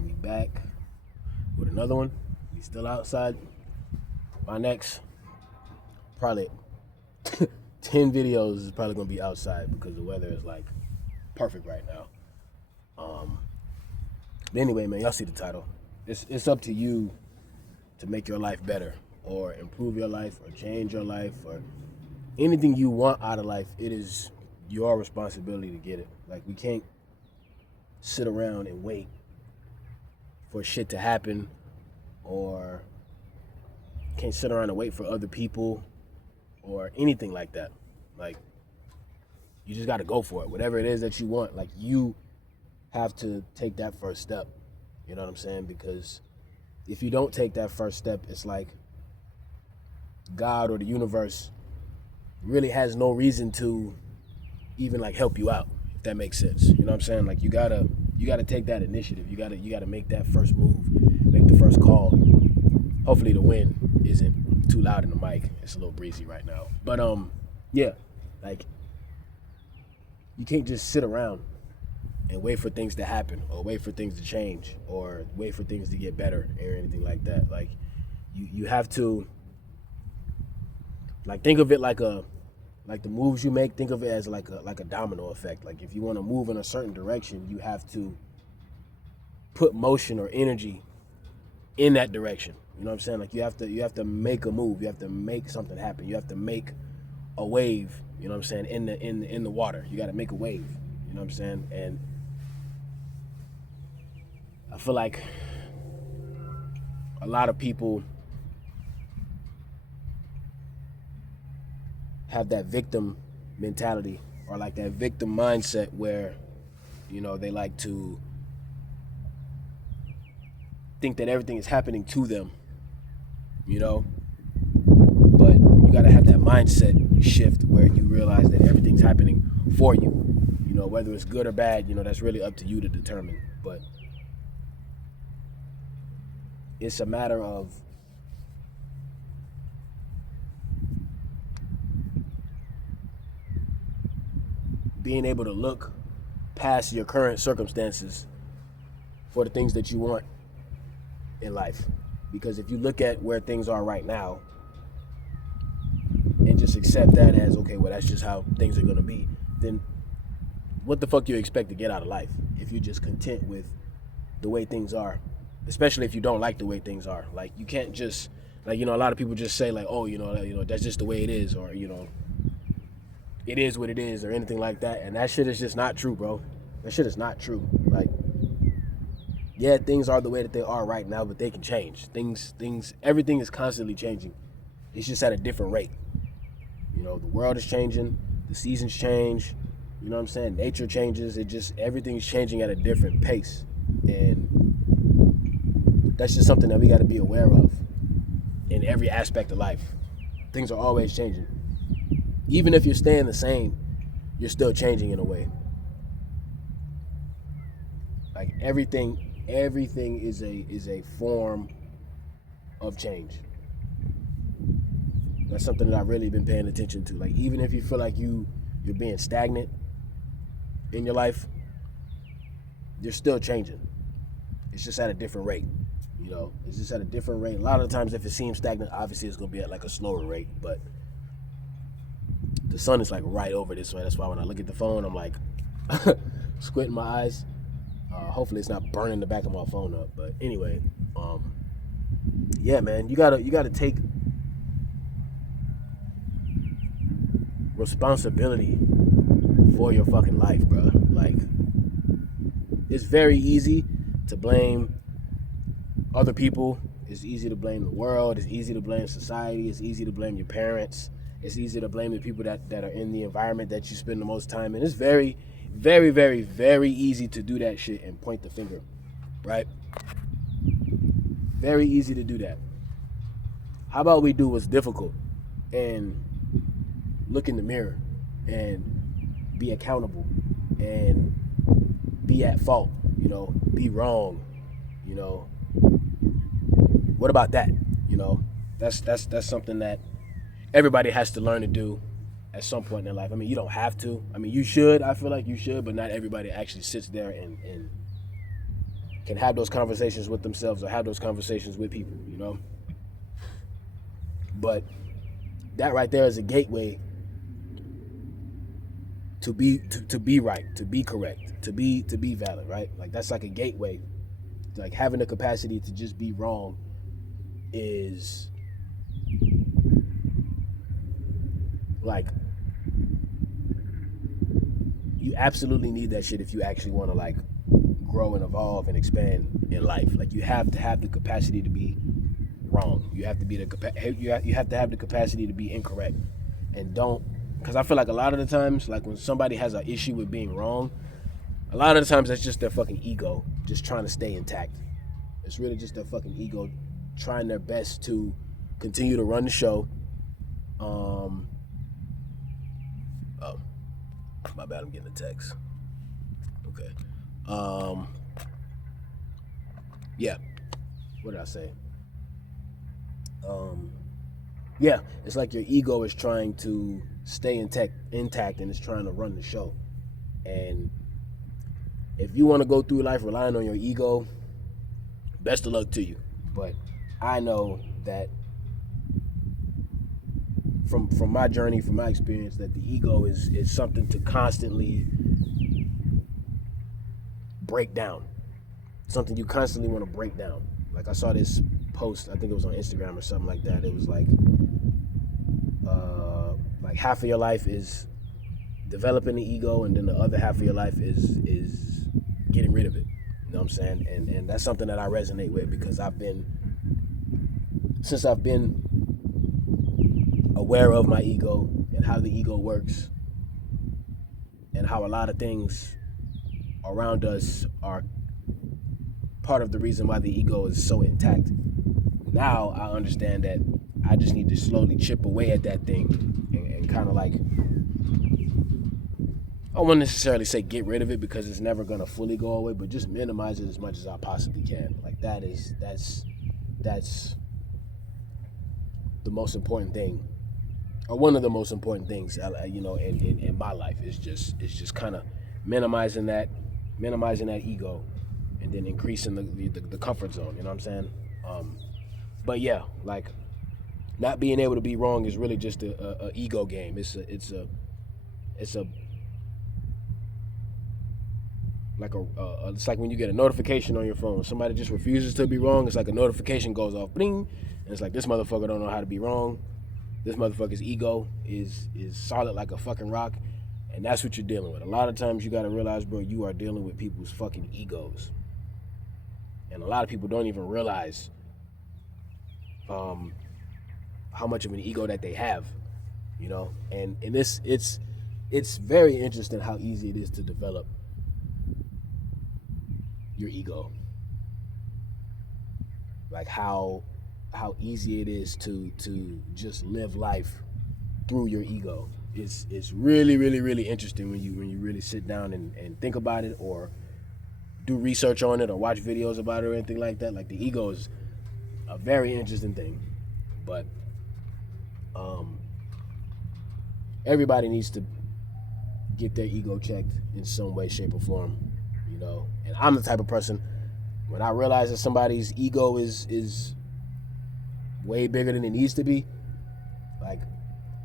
man, we back with another one. We still outside. My next, probably 10 videos is probably gonna be outside because the weather is like perfect right now. But anyway, man, y'all see the title. It's up to you to make your life better or improve your life or change your life or anything you want out of life. It is your responsibility to get it. Like, we can't sit around and wait for shit to happen, or can't sit around and wait for other people or anything like that. Like, you just got to go for it. Whatever it is that you want, like, you have to take that first step. You know what I'm saying? Because if you don't take that first step, it's like God or the universe really has no reason to even like help you out, if that makes sense. You know what I'm saying? Like, you gotta take that initiative. You gotta make that first move, make the first call. Hopefully the wind isn't too loud in the mic. It's a little breezy right now. But yeah, like, you can't just sit around and wait for things to happen or wait for things to change or wait for things to get better or anything like that. Like, you have to, like, think of it like the moves you make, think of it as like a domino effect. Like, if you want to move in a certain direction, you have to put motion or energy in that direction. You know what I'm saying? Like, you have to make a move. You have to make something happen. You have to make a wave. You know what I'm saying? In the water, you got to make a wave. You know what I'm saying? And I feel like a lot of people have that victim mentality or like that victim mindset where, you know, they like to think that everything is happening to them, you know. But you gotta have that mindset shift where you realize that everything's happening for you. You know, whether it's good or bad, you know, that's really up to you to determine. But it's a matter of being able to look past your current circumstances for the things that you want in life. Because if you look at where things are right now and just accept that as, okay, well, that's just how things are gonna be, then what the fuck you expect to get out of life if you're just content with the way things are? Especially if you don't like the way things are. Like, you can't just, like, you know, a lot of people just say like, oh, you know, that's just the way it is, or, you know, it is what it is, or anything like that. And that shit is just not true, bro. That shit is not true. Like, yeah, things are the way that they are right now, but they can change. Everything is constantly changing. It's just at a different rate. You know, the world is changing, the seasons change, you know what I'm saying? Nature changes. Everything's changing at a different pace. And that's just something that we got to be aware of in every aspect of life. Things are always changing. Even if you're staying the same, you're still changing in a way. Like, everything is a form of change. That's something that I've really been paying attention to. Like, even if you feel like you're being stagnant in your life, you're still changing. It's just at a different rate. You know, it's just at a different rate. A lot of the times, if it seems stagnant, obviously it's gonna be at like a slower rate. But the sun is like right over this way. That's why when I look at the phone, I'm like squinting my eyes. Hopefully, it's not burning the back of my phone up. But anyway, yeah, man, you gotta take responsibility for your fucking life, bro. Like, it's very easy to blame other people. It's easy to blame the world. It's easy to blame society. It's easy to blame your parents. It's easy to blame the people that are in the environment that you spend the most time in. It's very, very, very, very easy to do that shit and point the finger, right? Very easy to do that. How about we do what's difficult and look in the mirror and be accountable and be at fault, you know, be wrong, you know. What about that? You know, that's something that everybody has to learn to do at some point in their life. I mean, you don't have to. I mean, you should. I feel like you should, but not everybody actually sits there and can have those conversations with themselves or have those conversations with people, you know. But that right there is a gateway to be right, to be correct, to be valid, right? Like that's like a gateway. Like having the capacity to just be wrong is like, you absolutely need that shit if you actually want to like grow and evolve and expand in life. Like you have to have the capacity to be wrong. You have to be you have to have the capacity to be incorrect. And don't, because I feel like a lot of the times, like when somebody has an issue with being wrong, a lot of the times that's just their fucking ego just trying to stay intact. It's really just their fucking ego trying their best to continue to run the show. Oh, my bad, I'm getting a text. Okay. Yeah. What did I say? Yeah, it's like your ego is trying to stay intact and it's trying to run the show. And if you want to go through life relying on your ego, best of luck to you. But I know that from my journey, from my experience, that the ego is something to constantly break down. Something you constantly want to break down. Like I saw this post, I think it was on Instagram or something like that. It was like half of your life is developing the ego, and then the other half of your life is getting rid of it. You know what I'm saying? And that's something that I resonate with, because since I've been aware of my ego and how the ego works and how a lot of things around us are part of the reason why the ego is so intact. Now I understand that I just need to slowly chip away at that thing and kind of like, I won't necessarily say get rid of it, because it's never gonna fully go away, but just minimize it as much as I possibly can. Like that's the most important thing, or one of the most important things, you know, in my life is just kind of minimizing that ego, and then increasing the comfort zone. You know what I'm saying? But yeah, like not being able to be wrong is really just a ego game. It's like when you get a notification on your phone. Somebody just refuses to be wrong. It's like a notification goes off, bling, and it's like, this motherfucker don't know how to be wrong. This motherfucker's ego is solid like a fucking rock, and that's what you're dealing with. A lot of times you gotta realize, bro, you are dealing with people's fucking egos, and a lot of people don't even realize how much of an ego that they have, you know. And it's very interesting how easy it is to develop your ego. Like how easy it is to just live life through your ego. It's really, really, really interesting when you really sit down and think about it, or do research on it, or watch videos about it, or anything like that. Like the ego is a very interesting thing. But everybody needs to get their ego checked in some way, shape, or form, you know. And I'm the type of person, when I realize that somebody's ego is way bigger than it needs to be, like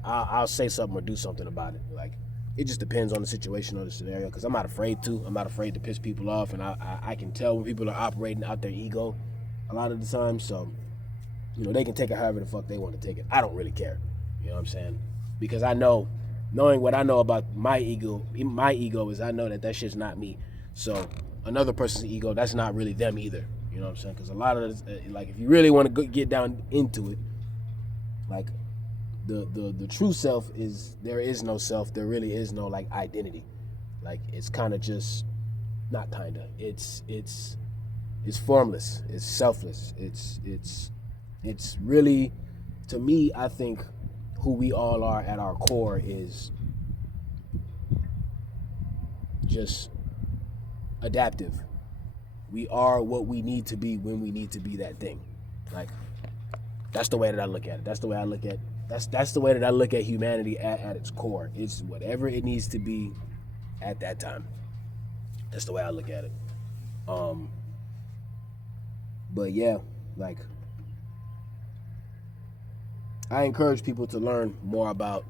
I'll say something or do something about it. Like it just depends on the situation or the scenario, because I'm not afraid to piss people off, and I can tell when people are operating out their ego a lot of the time. So, you know, they can take it however the fuck they want to take it. I don't really care. You know what I'm saying? Because knowing what I know about my ego is, I know that shit's not me. So another person's ego, that's not really them either. You know what I'm saying? Because a lot of this, like if you really want to get down into it, like the true self is, there is no self. There really is no like identity. Like it's kind of just, not kinda. It's formless. It's selfless. It's really, to me, I think who we all are at our core is just adaptive. We are what we need to be when we need to be that thing. Like that's the way that I look at it. That's the way that I look at humanity at its core. It's whatever it needs to be at that time. That's the way I look at it. But yeah, like, I encourage people to learn more about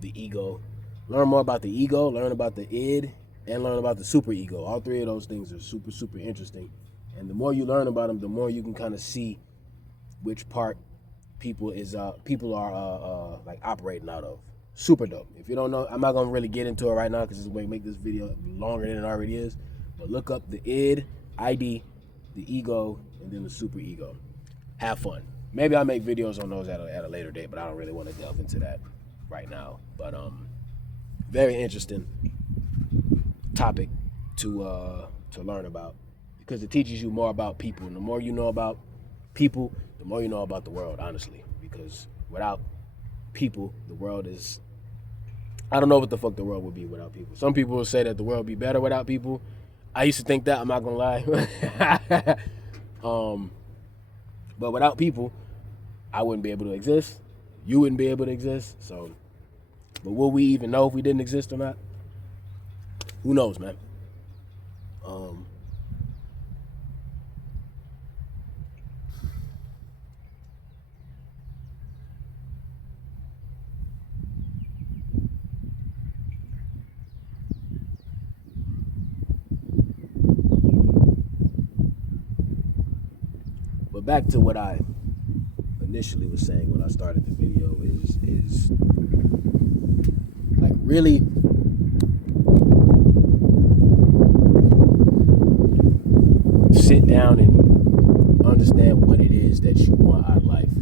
the ego. Learn more about the ego, learn about the id, and learn about the super ego. All three of those things are super, super interesting. And the more you learn about them, the more you can kind of see which part people are like operating out of. Super dope. If you don't know, I'm not gonna really get into it right now because it's going to make this video longer than it already is. But look up the id, the ego, and then the super ego. Have fun. Maybe I'll make videos on those at a later date, but I don't really want to delve into that right now. But very interesting topic to learn about, because it teaches you more about people. And the more you know about people, the more you know about the world, honestly. Because without people, the world is... I don't know what the fuck the world would be without people. Some people will say that the world would be better without people. I used to think that, I'm not gonna lie. But without people, I wouldn't be able to exist. You wouldn't be able to exist. So, but will we even know if we didn't exist or not? Who knows, man? But back to what I initially was saying when I started the video is like, really sit down and understand what it is that you want out of life.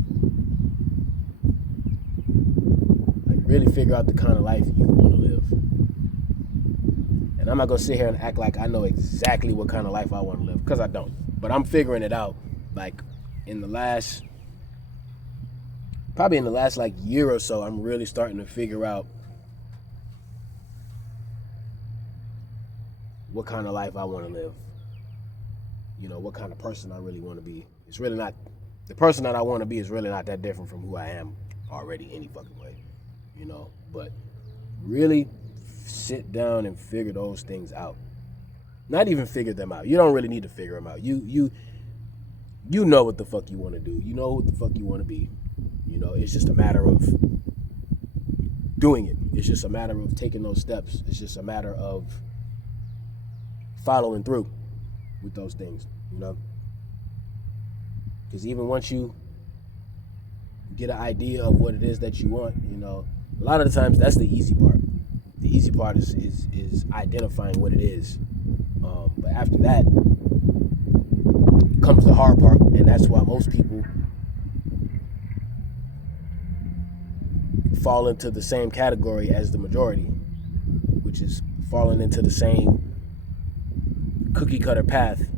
Like, really figure out the kind of life you want to live. And I'm not gonna sit here and act like I know exactly what kind of life I want to live, because I don't. But I'm figuring it out. Like, probably in the last like year or so, I'm really starting to figure out what kind of life I want to live. You know, what kind of person I really want to be. It's really not, the person that I want to be is really not that different from who I am already any fucking way, you know. But really sit down and figure those things out. Not even figure them out. You don't really need to figure them out. You know what the fuck you want to do. You know what the fuck you want to be. You know, it's just a matter of doing it. It's just a matter of taking those steps. It's just a matter of following through with those things, you know? Because even once you get an idea of what it is that you want, you know, a lot of the times that's the easy part. The easy part is identifying what it is. But after that comes the hard part, and that's why most people fall into the same category as the majority, which is falling into the same cookie cutter path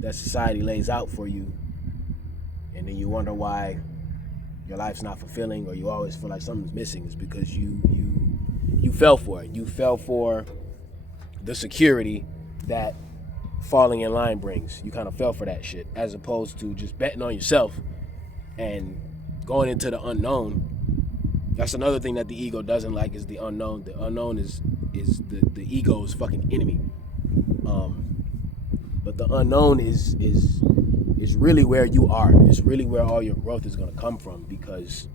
that society lays out for you. And then you wonder why your life's not fulfilling, or you always feel like something's missing. Is because you fell for it. You fell for the security that falling in line brings. You kind of fell for that shit, as opposed to just betting on yourself and going into the unknown. That's another thing that the ego doesn't like, is the unknown. The unknown is the ego's fucking enemy. But the unknown is really where you are. It's really where all your growth is going to come from, because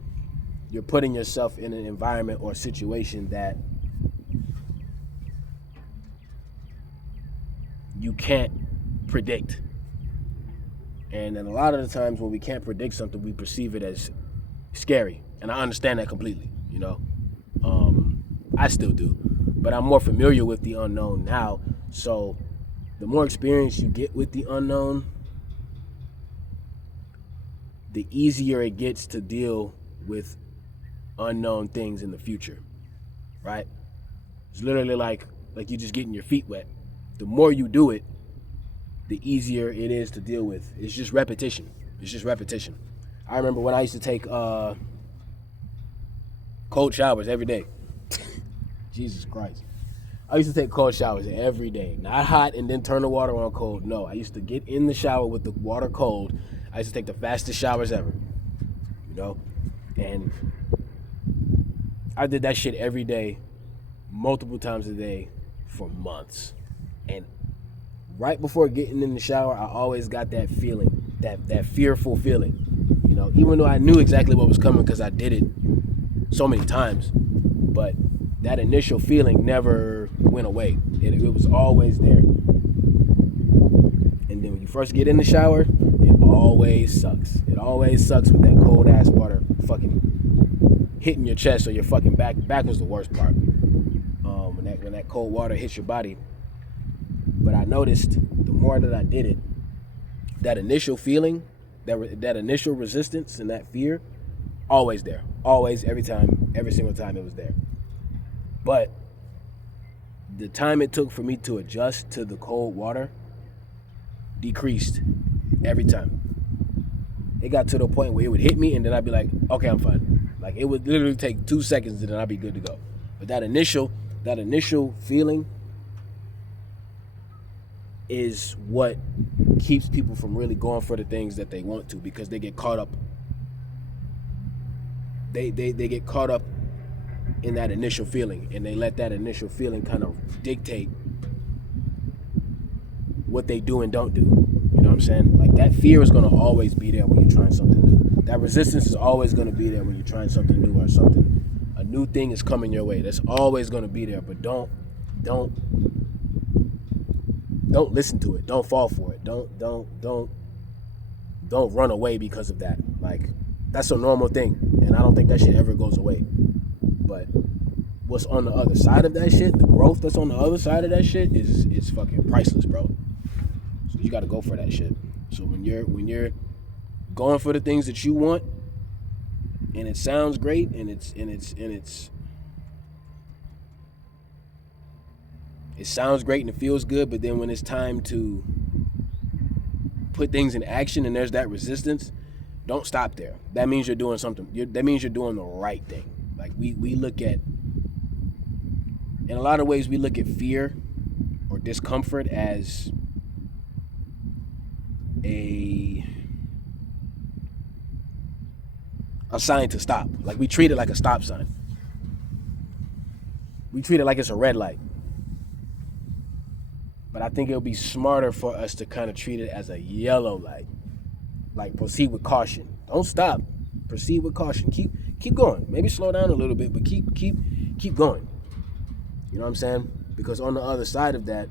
you're putting yourself in an environment or situation that you can't predict. And then a lot of the times when we can't predict something, we perceive it as scary. And I understand that completely, you know. I still do. But I'm more familiar with the unknown now. So the more experience you get with the unknown, the easier it gets to deal with unknown things in the future, right? It's literally like you just getting your feet wet. The more you do it, the easier it is to deal with. It's just repetition. It's just repetition. I remember when I used to take cold showers every day. Jesus Christ. I used to take cold showers every day. Not hot and then turn the water on cold. No, I used to get in the shower with the water cold. I used to take the fastest showers ever, you know? And I did that shit every day, multiple times a day for months. And right before getting in the shower, I always got that feeling that fearful feeling. You know, even though I knew exactly what was coming because I did it so many times, but that initial feeling never went away. It was always there. And then when you first get in the shower, it always sucks. It always sucks with that cold ass water fucking hitting your chest or your fucking back. Back was the worst part. When that cold water hits your body. But I noticed the more that I did it, that initial feeling, that initial resistance and that fear, always there. Always, every time, every single time it was there. But the time it took for me to adjust to the cold water decreased every time. It got to the point where it would hit me and then I'd be like, okay, I'm fine. Like, it would literally take 2 seconds and then I'd be good to go. But that initial feeling is what keeps people from really going for the things that they want to, because they get caught up. They get caught up in that initial feeling, and they let that initial feeling kind of dictate what they do and don't do. You know what I'm saying? Like, that fear is going to always be there when you're trying something new. That resistance is always going to be there when you're trying something new, or a new thing is coming your way. That's always going to be there. But don't listen to it. Don't fall for it. Don't run away because of that. Like, that's a normal thing, and I don't think that shit ever goes away. But what's on the other side of that shit, the growth that's on the other side of that shit is fucking priceless, bro. So you got to go for that shit. So when you're going for the things that you want, and it sounds great, and it sounds great and it feels good, but then when it's time to put things in action and there's that resistance, don't stop there. That means you're doing something. That means you're doing the right thing. Like, we look at, in a lot of ways, we look at fear or discomfort as a sign to stop. Like, we treat it like a stop sign. We treat it like it's a red light. But I think it'll be smarter for us to kind of treat it as a yellow light. Like, proceed with caution. Don't stop. Proceed with caution. Keep going. Maybe slow down a little bit, but keep going. You know what I'm saying? Because on the other side of that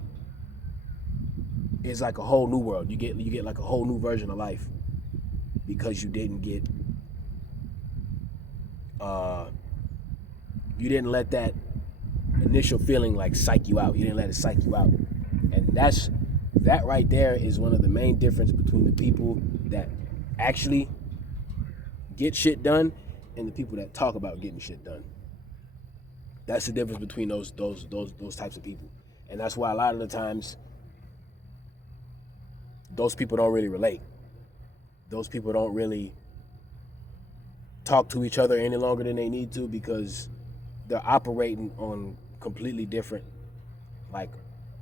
is like a whole new world. You get like a whole new version of life, because you didn't let that initial feeling like psych you out. You didn't let it psych you out. And that right there is one of the main difference between the people that actually get shit done and the people that talk about getting shit done. That's the difference between those types of people. And that's why a lot of the times those people don't really relate. Those people don't really talk to each other any longer than they need to, because they're operating on completely different, like,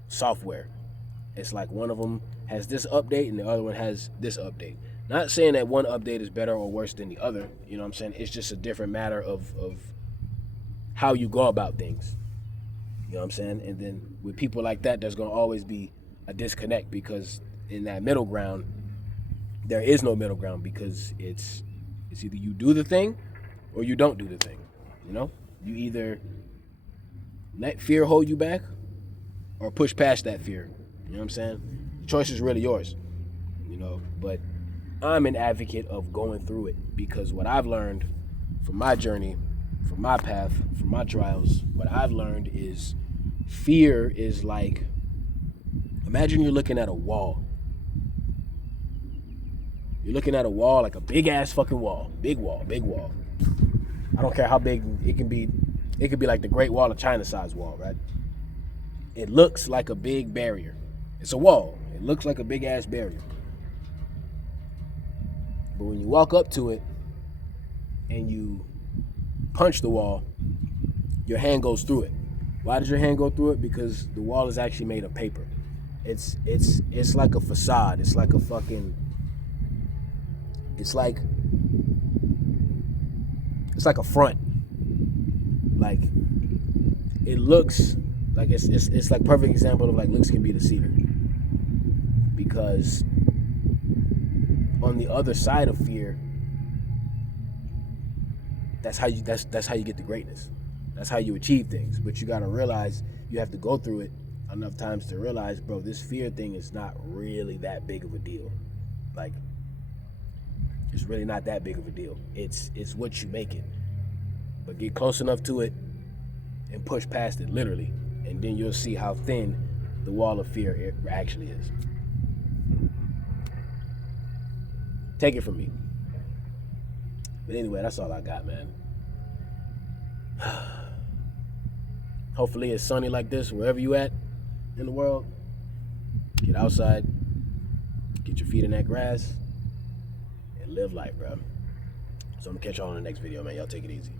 software. It's like one of them has this update and the other one has this update. Not saying that one update is better or worse than the other. You know what I'm saying? It's just a different matter of how you go about things. You know what I'm saying? And then with people like that, there's going to always be a disconnect, because in that middle ground, there is no middle ground, because it's either you do the thing or you don't do the thing. You know? You either let fear hold you back or push past that fear. You know what I'm saying? The choice is really yours. You know, but I'm an advocate of going through it, because what I've learned from my journey, from my path, from my trials, what I've learned is fear is like, imagine you're looking at a wall. You're looking at a wall, like a big ass fucking wall. Big wall. I don't care how big it can be. It could be like the Great Wall of China size wall, right? It looks like a big barrier. It's a wall. It looks like a big ass barrier. But when you walk up to it and you punch the wall, your hand goes through it. Why does your hand go through it? Because the wall is actually made of paper. It's like a facade. It's like a fucking, it's like a front. Like, it looks like it's like perfect example of like looks can be deceiving. Because on the other side of fear, that's how you get to greatness. That's how you achieve things. But you gotta realize you have to go through it enough times to realize, bro, this fear thing is not really that big of a deal. Like, it's really not that big of a deal. It's what you make it. But get close enough to it and push past it, literally, and then you'll see how thin the wall of fear actually is. Take it from me. But anyway, that's all I got, man. Hopefully it's sunny like this wherever you at in the world. Get outside, get your feet in that grass, and live life, bro. So I'm gonna catch y'all on the next video, man. Y'all take it easy.